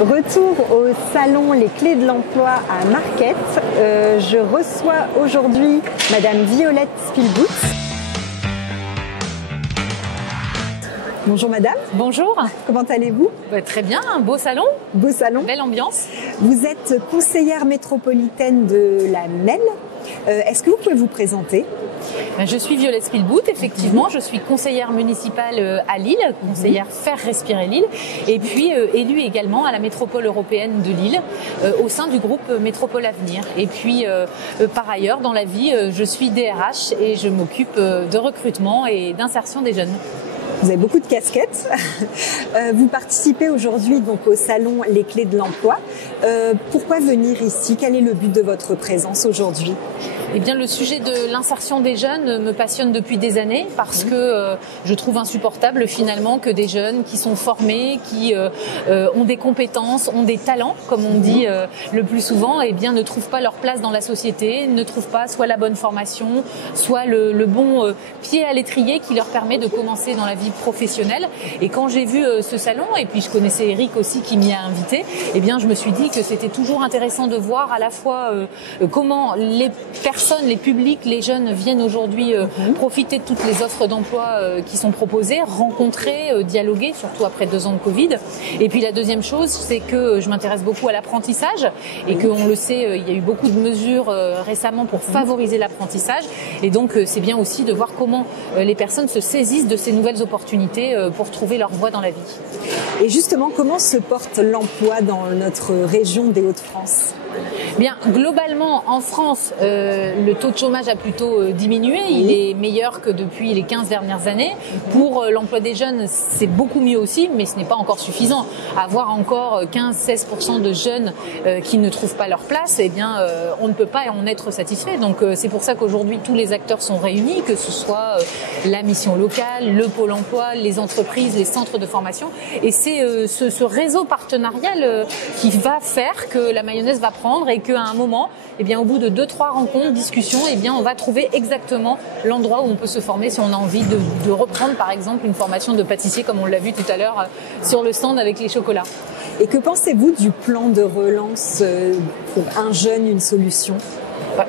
Retour au salon Les Clés de l'Emploi à Marquette. Je reçois aujourd'hui Madame Violette Spielboot. Bonjour Madame. Bonjour. Comment allez-vous? Très bien, un beau salon. Beau salon. Belle ambiance. Vous êtes conseillère métropolitaine de la MEL. Est-ce que vous pouvez vous présenter? Je suis Violette Spielboot, effectivement. Je suis conseillère municipale à Lille, conseillère Faire Respirer Lille, et puis élue également à la métropole européenne de Lille, au sein du groupe Métropole Avenir. Et puis, par ailleurs, dans la vie, je suis DRH et je m'occupe de recrutement et d'insertion des jeunes. Vous avez beaucoup de casquettes. Vous participez aujourd'hui donc au salon Les Clés de l'Emploi. Pourquoi venir ici? Quel est le but de votre présence aujourd'hui? Eh bien, le sujet de l'insertion des jeunes me passionne depuis des années parce que je trouve insupportable finalement que des jeunes qui sont formés, qui ont des compétences, ont des talents, comme on dit le plus souvent, eh bien, ne trouvent pas leur place dans la société, ne trouvent pas soit la bonne formation, soit le bon pied à l'étrier qui leur permet de commencer dans la vie professionnelle. Et quand j'ai vu ce salon, et puis je connaissais Eric aussi qui m'y a invité, eh bien, je me suis dit que c'était toujours intéressant de voir à la fois comment les personnes, les publics, les jeunes viennent aujourd'hui profiter de toutes les offres d'emploi qui sont proposées, rencontrer, dialoguer, surtout après 2 ans de Covid. Et puis la deuxième chose, c'est que je m'intéresse beaucoup à l'apprentissage et qu'on le sait, il y a eu beaucoup de mesures récemment pour favoriser l'apprentissage. Et donc c'est bien aussi de voir comment les personnes se saisissent de ces nouvelles opportunités pour trouver leur voie dans la vie. Et justement, comment se porte l'emploi dans notre région des Hauts-de-France? Bien, globalement, en France, le taux de chômage a plutôt diminué. Il est meilleur que depuis les 15 dernières années. Pour l'emploi des jeunes, c'est beaucoup mieux aussi, mais ce n'est pas encore suffisant. Avoir encore 15-16% de jeunes qui ne trouvent pas leur place, eh bien, on ne peut pas en être satisfait. Donc, c'est pour ça qu'aujourd'hui, tous les acteurs sont réunis, que ce soit la mission locale, le pôle emploi, les entreprises, les centres de formation. Et c'est ce réseau partenarial qui va faire que la mayonnaise va prendre et qu'à un moment, eh bien, au bout de 2-3 rencontres, discussions, eh bien, on va trouver exactement l'endroit où on peut se former si on a envie de reprendre, par exemple, une formation de pâtissier, comme on l'a vu tout à l'heure sur le stand avec les chocolats. Et que pensez-vous du plan de relance pour un jeune, une solution?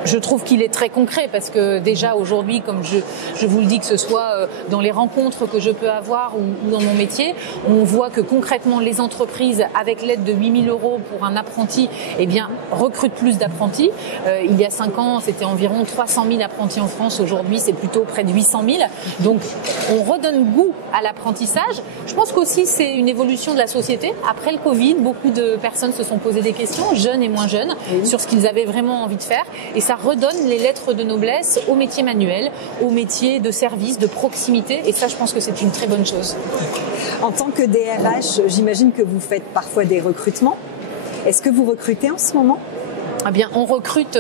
Je trouve qu'il est très concret parce que déjà aujourd'hui, comme je vous le dis, que ce soit dans les rencontres que je peux avoir ou dans mon métier, on voit que concrètement les entreprises, avec l'aide de 8 000 € pour un apprenti, eh bien, recrutent plus d'apprentis. Il y a 5 ans, c'était environ 300 000 apprentis en France. Aujourd'hui, c'est plutôt près de 800 000. Donc, on redonne goût à l'apprentissage. Je pense qu'aussi, c'est une évolution de la société. Après le Covid, beaucoup de personnes se sont posées des questions, jeunes et moins jeunes, sur ce qu'ils avaient vraiment envie de faire. Et ça redonne les lettres de noblesse aux métiers manuels, aux métiers de service, de proximité. Et ça, je pense que c'est une très bonne chose. En tant que DRH, j'imagine que vous faites parfois des recrutements. Est-ce que vous recrutez en ce moment ? Eh bien, on recrute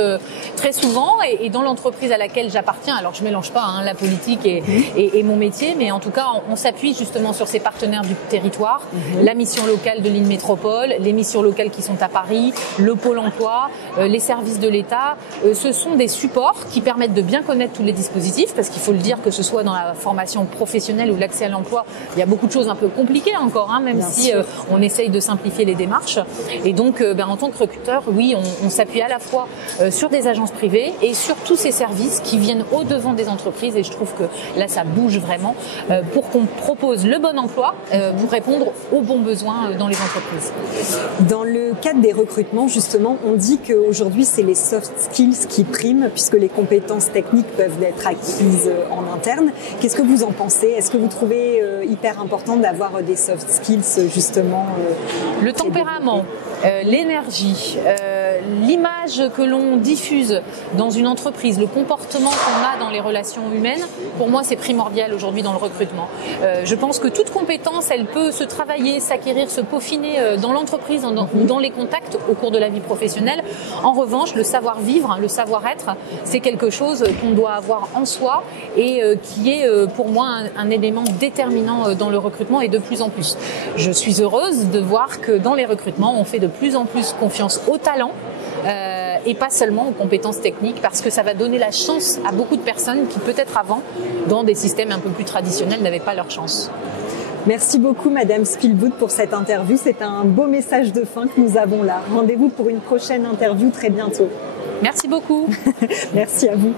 très souvent et dans l'entreprise à laquelle j'appartiens, alors je mélange pas la politique et mon métier, mais en tout cas, on s'appuie justement sur ces partenaires du territoire, la mission locale de Lille Métropole, les missions locales qui sont à Paris, le pôle emploi, les services de l'État. Ce sont des supports qui permettent de bien connaître tous les dispositifs, parce qu'il faut le dire, que ce soit dans la formation professionnelle ou l'accès à l'emploi, il y a beaucoup de choses un peu compliquées encore, même si on essaye de simplifier les démarches. Et donc, en tant que recruteur, oui, on s'appuie à la fois sur des agences privées et sur tous ces services qui viennent au-devant des entreprises. Et je trouve que là, ça bouge vraiment pour qu'on propose le bon emploi pour répondre aux bons besoins dans les entreprises. Dans le cadre des recrutements, justement, on dit qu'aujourd'hui, c'est les soft skills qui priment puisque les compétences techniques peuvent être acquises en interne. Qu'est-ce que vous en pensez? Est-ce que vous trouvez hyper important d'avoir des soft skills, justement Le tempérament, l'énergie, l'image que l'on diffuse dans une entreprise, le comportement qu'on a dans les relations humaines, pour moi, c'est primordial aujourd'hui dans le recrutement. Je pense que toute compétence, elle peut se travailler, s'acquérir, se peaufiner dans l'entreprise ou dans les contacts au cours de la vie professionnelle. En revanche, le savoir-vivre, le savoir-être, c'est quelque chose qu'on doit avoir en soi et qui est pour moi un élément déterminant dans le recrutement et de plus en plus. Je suis heureuse de voir que dans les recrutements, on fait de plus en plus confiance au talent et pas seulement aux compétences techniques, parce que ça va donner la chance à beaucoup de personnes qui peut-être avant, dans des systèmes un peu plus traditionnels, n'avaient pas leur chance. Merci beaucoup Madame Spielwood pour cette interview. C'est un beau message de fin que nous avons là. Rendez-vous pour une prochaine interview très bientôt. Merci beaucoup. Merci à vous.